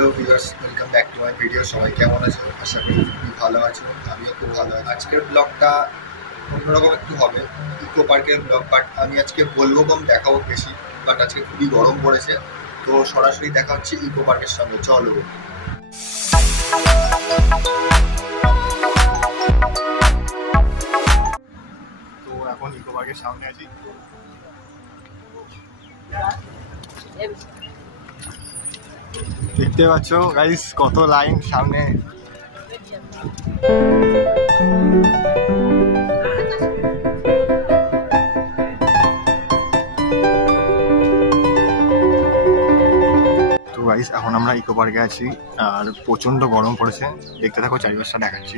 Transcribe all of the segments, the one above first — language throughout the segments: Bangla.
Hello viewers, welcome back to my video. সবাই কেমন আছো? আশা করি খুবই ভালো আছো। আমিও খুব ভালো আছি। আজকের ব্লগটা অন্যরকম একটু হবে, ইকো পার্কের ব্লগ। বাট আমি আজকে বলবো কম, দেখাবো বেশি। বাট আজকে খুবই গরম পড়েছে, তো সরাসরি দেখা হচ্ছে ইকো পার্কের সঙ্গে। চলো। তো এখন ইকো পার্কের সামনে আছি। দেখতে পাচ্ছ গাইস কত লাইন সামনে। তো গাইস এখন আমরা ইকো পার্কে আছি আর প্রচন্ড গরম পড়েছে। দেখতে থাকো, চারিপাশটা দেখাচ্ছি।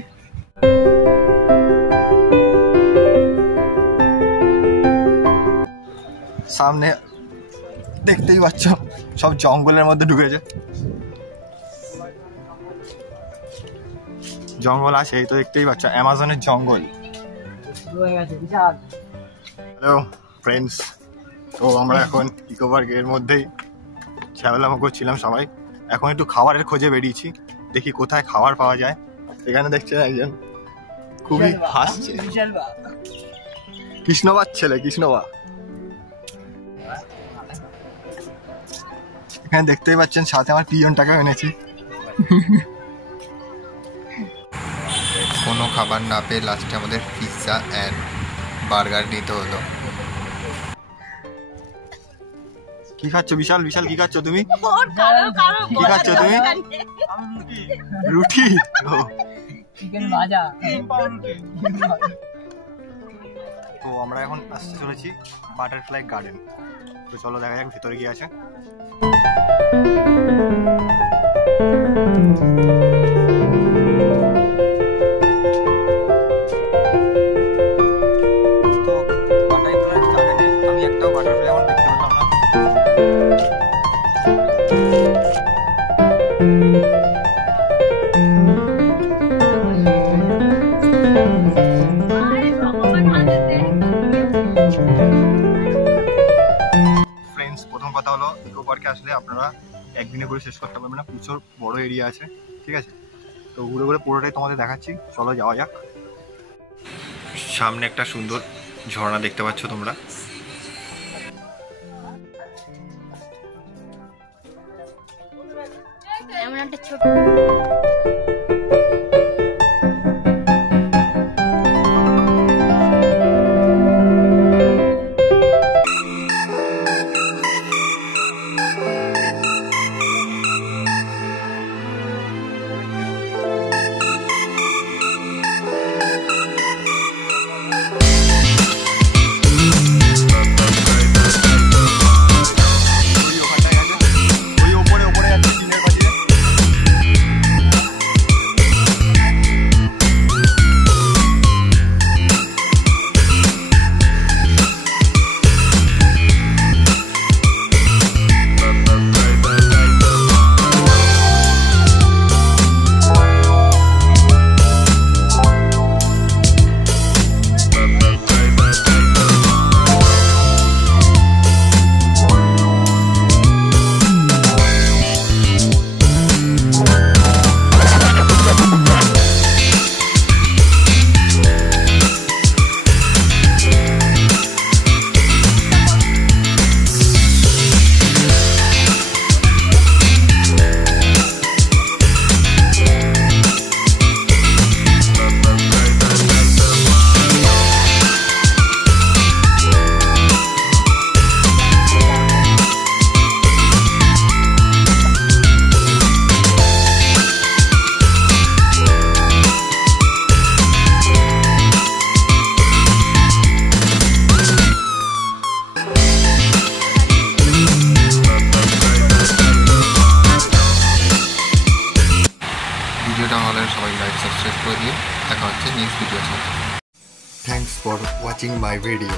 সামনে দেখতেই পাচ্ছ সব জঙ্গলের মধ্যে ঢুকেছে। জঙ্গল আছে, এই তো দেখতেই পাচ্ছ, অ্যামাজনের জঙ্গল। হ্যালো ফ্রেন্ডস, তো আমরা এখন ইকো পার্কের মধ্যেই খেলাধুলা করছিলাম সবাই। এখন একটু খাবারের খোঁজে বেরিয়েছি, দেখি কোথায় খাবার পাওয়া যায়। এখানে দেখছেন একজন খুবই হাসছে, কৃষ্ণবার ছেলে, কৃষ্ণবা। এখানে দেখতেই পাচ্ছেন সাথে আমার পিয়নটাকে এনেছি। কোনো খাবার না পেয়ে লাস্টে আমাদের পিৎজা অ্যান্ড বার্গার নিতে হলো। কি খাচ্ছ বিশাল? বিশাল কি খাচ্ছ তুমি? কি খাচ্ছ তুমি? রুটি। তো আমরা এখন আসতে চলেছি বাটারফ্লাই গার্ডেন। তো চলো দেখা যাক ভিতরে কি আছে। তো বাটারফ্লাই গার্ডেনে আমি একটাও বাটারফ্লাই এখন দেখতে পেলাম না। ফ্রেন্ডস, প্রথম কথা হলো ইকো পার্কে আসলে আপনারা একদিনে করে শেষ করতে পারবেন না, প্রচুর বড় এরিয়া আছে, ঠিক আছে? তো ঘুরে ঘুরে পুরোটাই তোমাদের দেখাচ্ছি, চলো যাওয়া যাক। সামনে একটা সুন্দর ঝর্ণা দেখতে পাচ্ছ তোমরা। এমন একটা ছোট ভিডিওটা ভালো লাগে সবাই লাইক সাবস্ক্রাইব করে দিও। দেখা হচ্ছে নেক্সট ভিডিও সাথে। Thanks for watching my video.